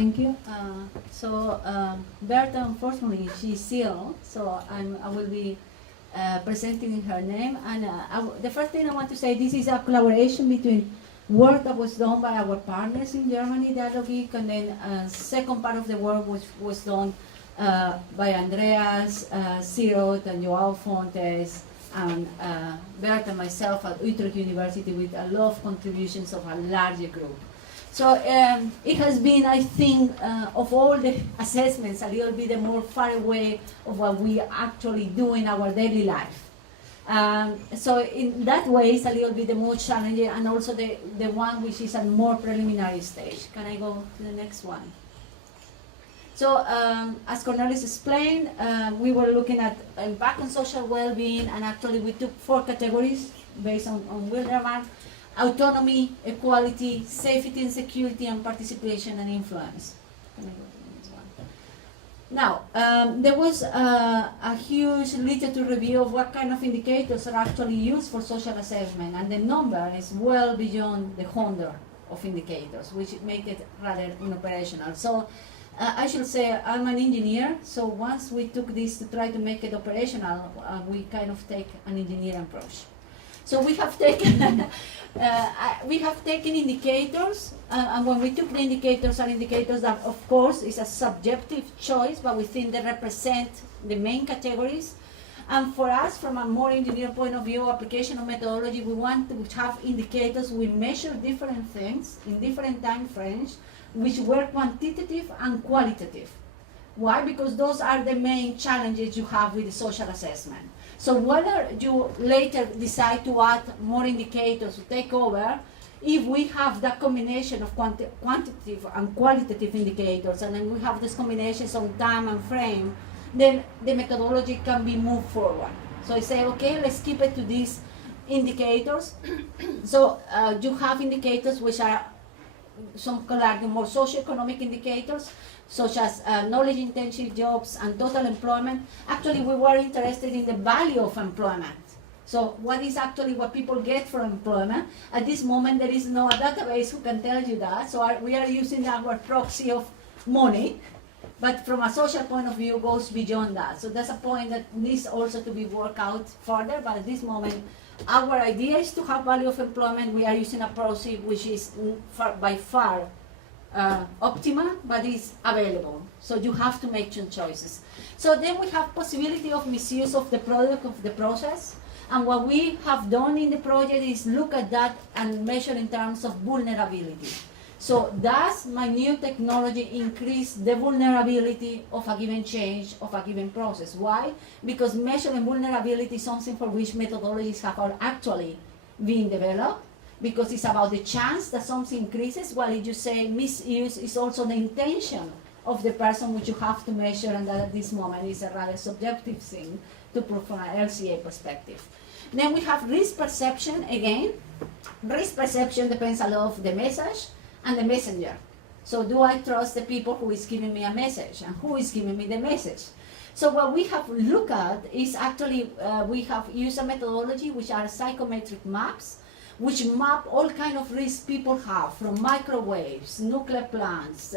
Thank you. Berta, unfortunately, she's ill, so I will be presenting in her name. And the first thing I want to say, this is a collaboration between work that was done by our partners in Germany, Dialogic, and then second part of the work which was done by Andreas, Ciro, and Joao Fontes, and Berta and myself at Utrecht University with a lot of contributions of a larger group. So it has been, I think, of all the assessments, a little bit more far away of what we actually do in our daily life. So in that way, it's a little bit more challenging, and also the one which is a more preliminary stage. Can I go to the next one? So as Cornelis explained, we were looking at impact on social well-being, and actually we took 4 categories based on Wildermann: autonomy, equality, safety and security, and participation and influence. Can I go to the next one? Now, there was a huge literature review of what kind of indicators are actually used for social assessment, and the number is well beyond the 100 of indicators, which make it rather operational. So I should say I'm an engineer, so once we took this to try to make it operational, we kind of take an engineering approach. So we have taken indicators, and when we took the indicators, are indicators that, of course, is a subjective choice, but we think they represent the main categories. And for us, from a more engineer point of view, application of methodology, we want to have indicators. We measure different things in different time frames, which were quantitative and qualitative. Why? Because those are the main challenges you have with the social assessment. So whether you later decide to add more indicators to take over, if we have that combination of quantitative and qualitative indicators, and then we have these combinations on time and frame, then the methodology can be moved forward. So I say, okay, let's keep it to these indicators. So you have indicators which are some more socioeconomic indicators, such as knowledge-intensive jobs and total employment. Actually, we were interested in the value of employment. So what is actually what people get from employment? At this moment, there is no database who can tell you that. So we are using our proxy of money, but from a social point of view, goes beyond that. So that's a point that needs also to be worked out further. But at this moment, our idea is to have value of employment. We are using a proxy which is by far optimal, but is available. So you have to make some choices. So then we have possibility of misuse of the product of the process. And what we have done in the project is look at that and measure in terms of vulnerability. So does my new technology increase the vulnerability of a given change, of a given process? Why? Because measuring vulnerability is something for which methodologies have actually been developed, because it's about the chance that something increases, while if you say misuse is also the intention of the person which you have to measure, and that at this moment is a rather subjective thing to prove from an LCA perspective. Then we have risk perception again. Risk perception depends a lot on the message and the messenger. So do I trust the people who is giving me a message, and who is giving me the message? So what we have looked at is actually, we have used a methodology which are psychometric maps, which map all kind of risks people have, from microwaves, nuclear plants,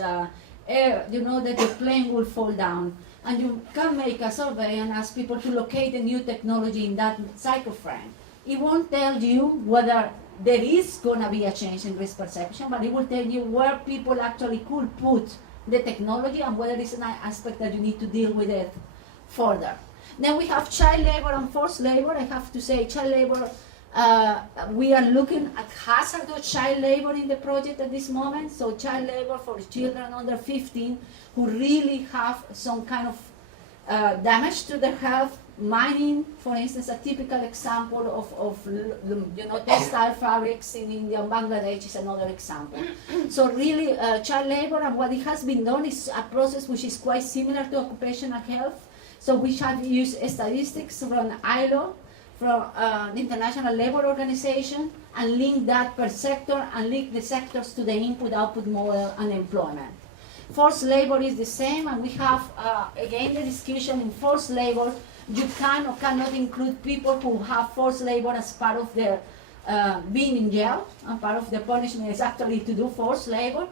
air, that the plane will fall down. And you can make a survey and ask people to locate a new technology in that psychoframe. It won't tell you whether there is going to be a change in risk perception, but it will tell you where people actually could put the technology and whether it's an aspect that you need to deal with it further. Then we have child labor and forced labor. I have to say, child labor, we are looking at hazard of child labor in the project at this moment. So child labor for children under 15 who really have some kind of damage to their health. Mining, for instance, a typical example of textile fabrics in India and Bangladesh is another example. So really, child labor, and what it has been done is a process which is quite similar to occupational health. So we have used statistics from ILO, from the International Labour Organization, and link that per sector, and link the sectors to the input-output model and employment. Forced labor is the same, and we have, again, the discussion in forced labor. You can or cannot include people who have forced labor as part of their being in jail, and part of their punishment is actually to do forced labor.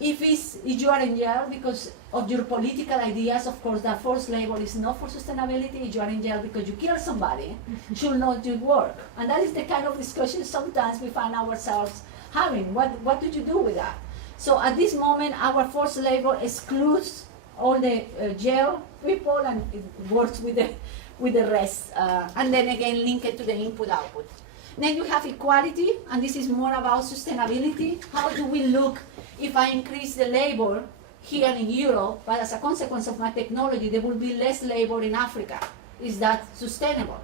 If you are in jail because of your political ideas, of course, that forced labor is not for sustainability. If you are in jail because you kill somebody, should not do work. And that is the kind of discussion sometimes we find ourselves having. What do you do with that? So at this moment, our forced labor excludes all the jail people and it works with the rest. And then again, link it to the input-output. Then you have equality, and this is more about sustainability. How do we look if I increase the labor here in Europe, but as a consequence of my technology, there will be less labor in Africa? Is that sustainable?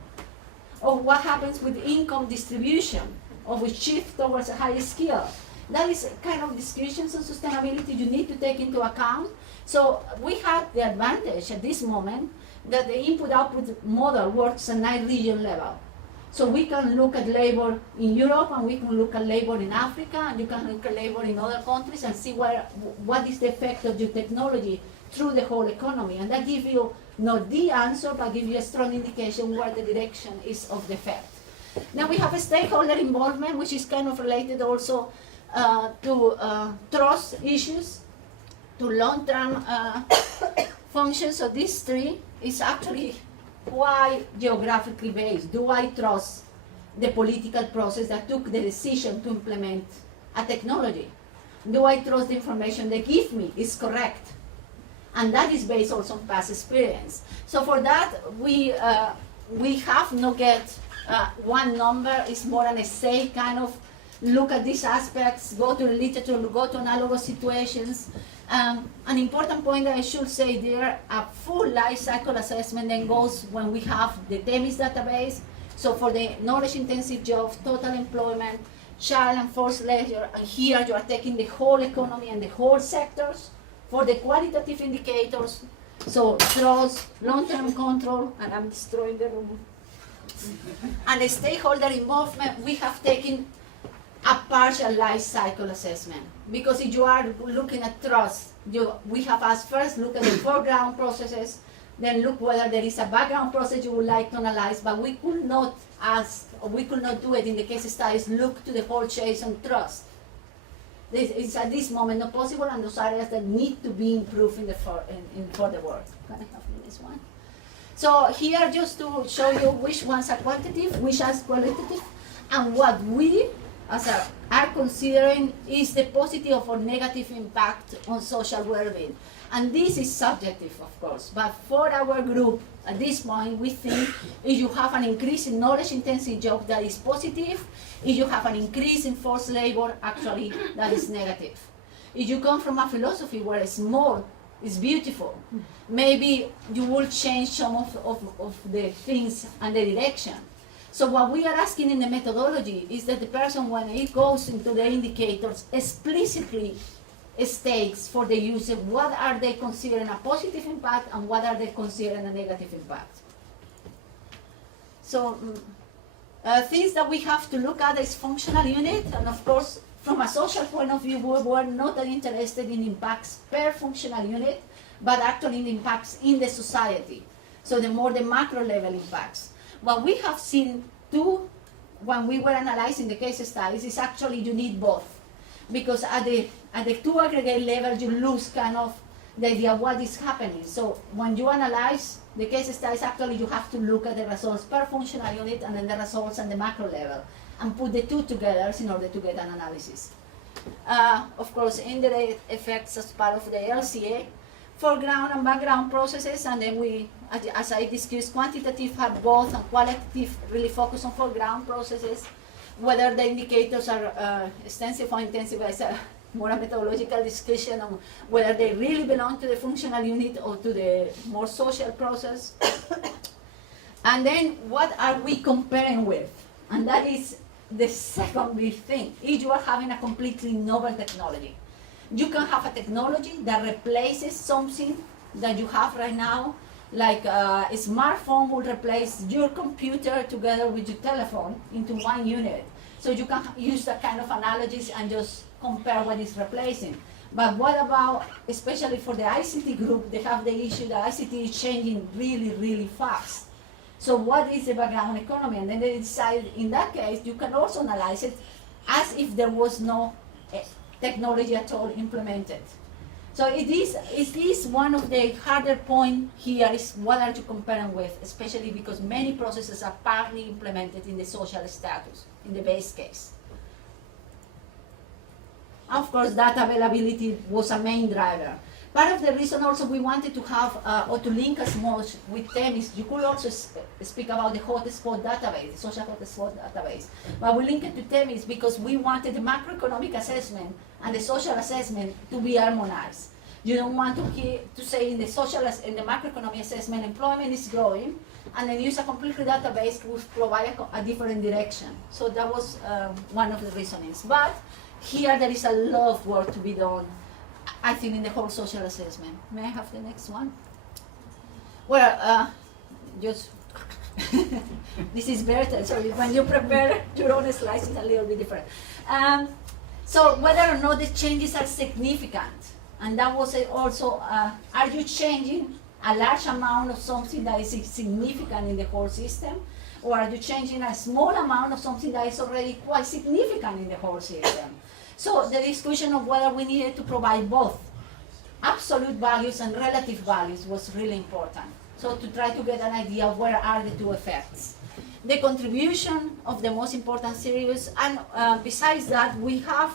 Or what happens with income distribution, or we shift towards a higher skill? That is kind of discussions on sustainability you need to take into account. So we have the advantage at this moment that the input-output model works at 9 region level. So we can look at labor in Europe, and we can look at labor in Africa, and you can look at labor in other countries and see what is the effect of your technology through the whole economy. And that gives you not the answer, but gives you a strong indication where the direction is of the effect. Now we have a stakeholder involvement, which is kind of related also to trust issues, to long-term functions. So these three is actually quite geographically based. Do I trust the political process that took the decision to implement a technology? Do I trust the information they give me is correct? And that is based also on past experience. So for that, we have not get one number. It's more an essay kind of look at these aspects, go to the literature, go to analogous situations. An important point that I should say there, a full life cycle assessment then goes when we have the TEMIS database. So for the knowledge-intensive jobs, total employment, child and forced labor, and here you are taking the whole economy and the whole sectors. For the qualitative indicators, so trust, long-term control, and I'm destroying the room. And the stakeholder involvement, we have taken a partial life cycle assessment. Because if you are looking at trust, we have asked first, look at the foreground processes, then look whether there is a background process you would like to analyze, but we could not ask, or we could not do it in the case studies, look to the whole chase on trust. This is at this moment not possible, and those areas that need to be improved in further work. Can I have this one? So here, just to show you which ones are quantitative, which are qualitative, and what we are considering is the positive or negative impact on social well-being. And this is subjective, of course, but for our group, at this point, we think if you have an increase in knowledge-intensive jobs, that is positive. If you have an increase in forced labor, actually, that is negative. If you come from a philosophy where small is beautiful, maybe you will change some of the things and the direction. So what we are asking in the methodology is that the person, when it goes into the indicators, explicitly states for the user what are they considering a positive impact and what are they considering a negative impact. So things that we have to look at is functional unit, and of course from a social point of view we were not that interested in impacts per functional unit, but actually in impacts in the society. So the more the macro level impacts. What we have seen too when we were analyzing the case studies is actually you need both. Because at the two aggregate level, you lose kind of the idea of what is happening. So when you analyze the case studies, actually you have to look at the results per functional unit and then the results at the macro level and put the two together in order to get an analysis. Of course, indirect effects as part of the LCA, foreground and background processes, and then we, as I discussed, quantitative have both, and qualitative really focus on foreground processes. Whether the indicators are extensive or intensive is a more a methodological discussion on whether they really belong to the functional unit or to the more social process. And then what are we comparing with? And that is the second big thing. If you are having a completely novel technology, you can have a technology that replaces something that you have right now, like a smartphone will replace your computer together with your telephone into one unit. So you can use that kind of analogies and just compare what is replacing. But what about, especially for the ICT group, they have the issue that ICT is changing really, really fast. So what is the background economy? And then they decide, in that case, you can also analyze it as if there was no technology at all implemented. So it is one of the harder point here is what are you comparing with, especially because many processes are partly implemented in the social status, in the base case. Of course, data availability was a main driver. Part of the reason also we wanted to have, or to link as much with them is you could also speak about the hotspot database, the social hotspot database. But we linked it to them is because we wanted the macroeconomic assessment and the social assessment to be harmonized. You don't want to say in the in the macroeconomic assessment employment is growing, and then use a completely database which provide a different direction. So that was one of the reasonings. But here there is a lot of work to be done, I think, in the whole social assessment. May I have the next one? Well, just this is better. So when you prepare your own slides, it's a little bit different. So whether or not the changes are significant, and that was also, are you changing a large amount of something that is significant in the whole system, or are you changing a small amount of something that is already quite significant in the whole system? So the discussion of whether we needed to provide both absolute values and relative values was really important. So to try to get an idea of where are the two effects. The contribution of the most important series, and besides that, we have,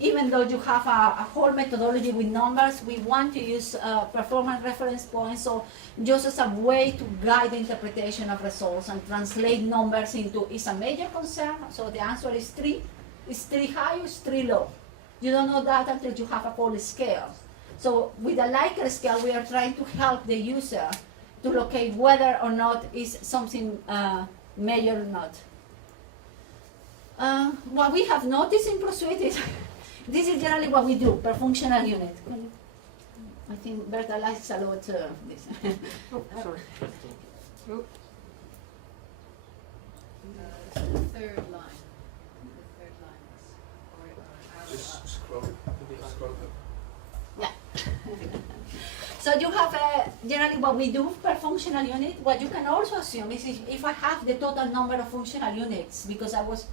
even though you have a whole methodology with numbers, we want to use performance reference points, so just as a way to guide the interpretation of results and translate numbers into, is a major concern? So the answer is 3. Is 3 high or is 3 low? You don't know that until you have a full scale. So with a Likert scale, we are trying to help the user to locate whether or not is something major or not. What we have noticed in ProSuite is, this is generally what we do per functional unit. I think Berta likes a lot this. Oh, sorry. Oh. The third line. Just scroll. Scroll up. Yeah. So you have generally what we do per functional unit. What you can also assume is if I have the total number of functional units, because I was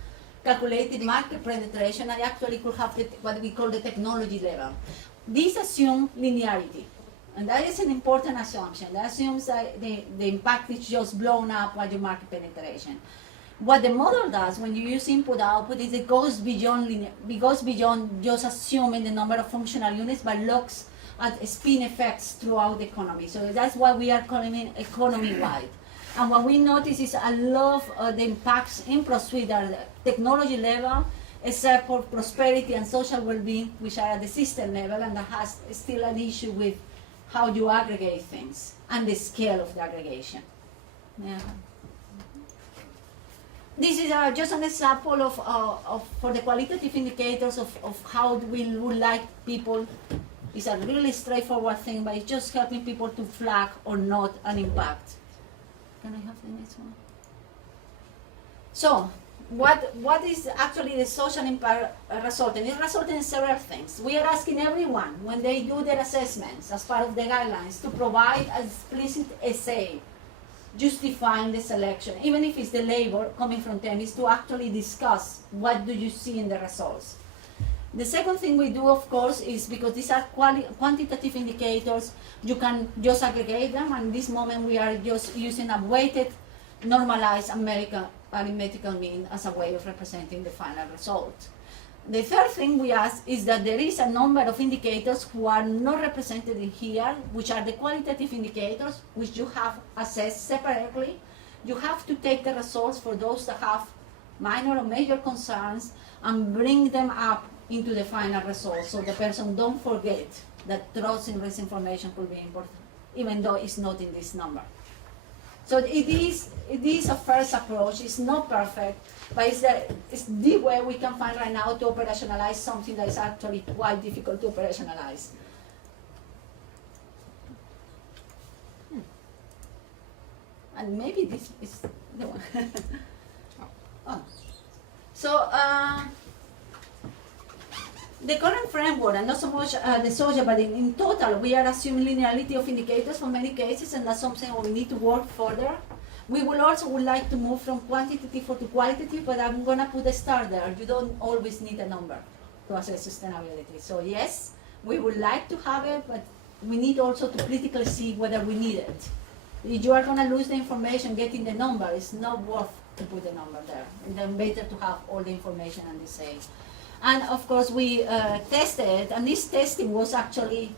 calculated market penetration, I actually could have what we call the technology level. These assume linearity. And that is an important assumption. That assumes that the impact is just blown up by your market penetration. What the model does when you use input-output is it goes beyond just assuming the number of functional units, but looks at spin effects throughout the economy. So that's why we are calling it economy-wide. And what we notice is a lot of the impacts in ProSuite are the technology level, except for prosperity and social well-being, which are at the system level, and that has still an issue with how you aggregate things and the scale of the aggregation. Yeah. This is just an example of for the qualitative indicators of how we would like people. It's a really straightforward thing, but it's just helping people to flag or not an impact. Can I have the next one? So, what is actually the social impact resulting? It results in several things. We are asking everyone, when they do their assessments as part of the guidelines, to provide an explicit essay justifying the selection, even if it's the labor coming from them, is to actually discuss what do you see in the results. The second thing we do, of course, is because these are quantitative indicators, you can just aggregate them, and in this moment we are just using a weighted, normalized arithmetical mean as a way of representing the final result. The third thing we ask is that there is a number of indicators who are not represented in here, which are the qualitative indicators, which you have assessed separately. You have to take the results for those that have minor or major concerns and bring them up into the final result, so the person don't forget that trust in risk information could be important, even though it's not in this number. So it is a first approach. It's not perfect, but it's the way we can find right now to operationalize something that is actually quite difficult to operationalize. And maybe this is the one. Oh. So the current framework, and not so much the social, but in total, we are assuming linearity of indicators for many cases, and that's something we need to work further. We would like to move from quantitative to qualitative, but I'm going to put a star there. You don't always need a number. to assess sustainability. So yes, we would like to have it, but we need also to critically see whether we need it. If you are going to lose the information, getting the number, it's not worth to put the number there. And then better to have all the information and the same. And of course, we tested, and this testing was actually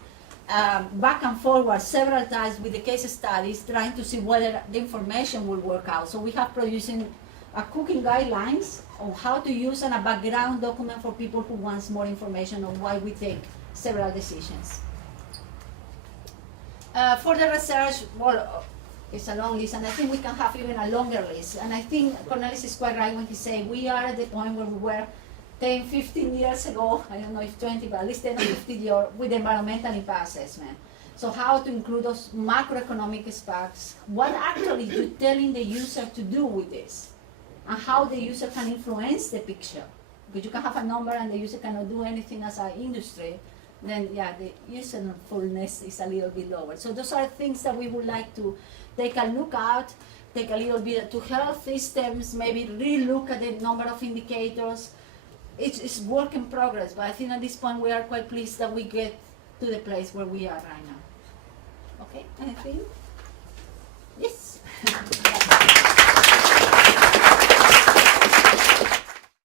back and forward several times with the case studies, trying to see whether the information will work out. So we have producing a cooking guidelines on how to use and a background document for people who wants more information on why we take several decisions. For the research, well, it's a long list, and I think we can have even a longer list. And I think Cornelis is quite right when he says we are at the point where we were 10, 15 years ago, I don't know if 20, but at least 10 or 15 years, with environmental impact assessment. So how to include those macroeconomic aspects, what actually you're telling the user to do with this, and how the user can influence the picture. Because you can have a number and the user cannot do anything as an industry, then yeah, the usefulness is a little bit lower. So those are things that we would like to take a look at, take a little bit to health systems, maybe re-look at the number of indicators. It's work in progress, but I think at this point we are quite pleased that we get to the place where we are right now. Okay, anything? Yes.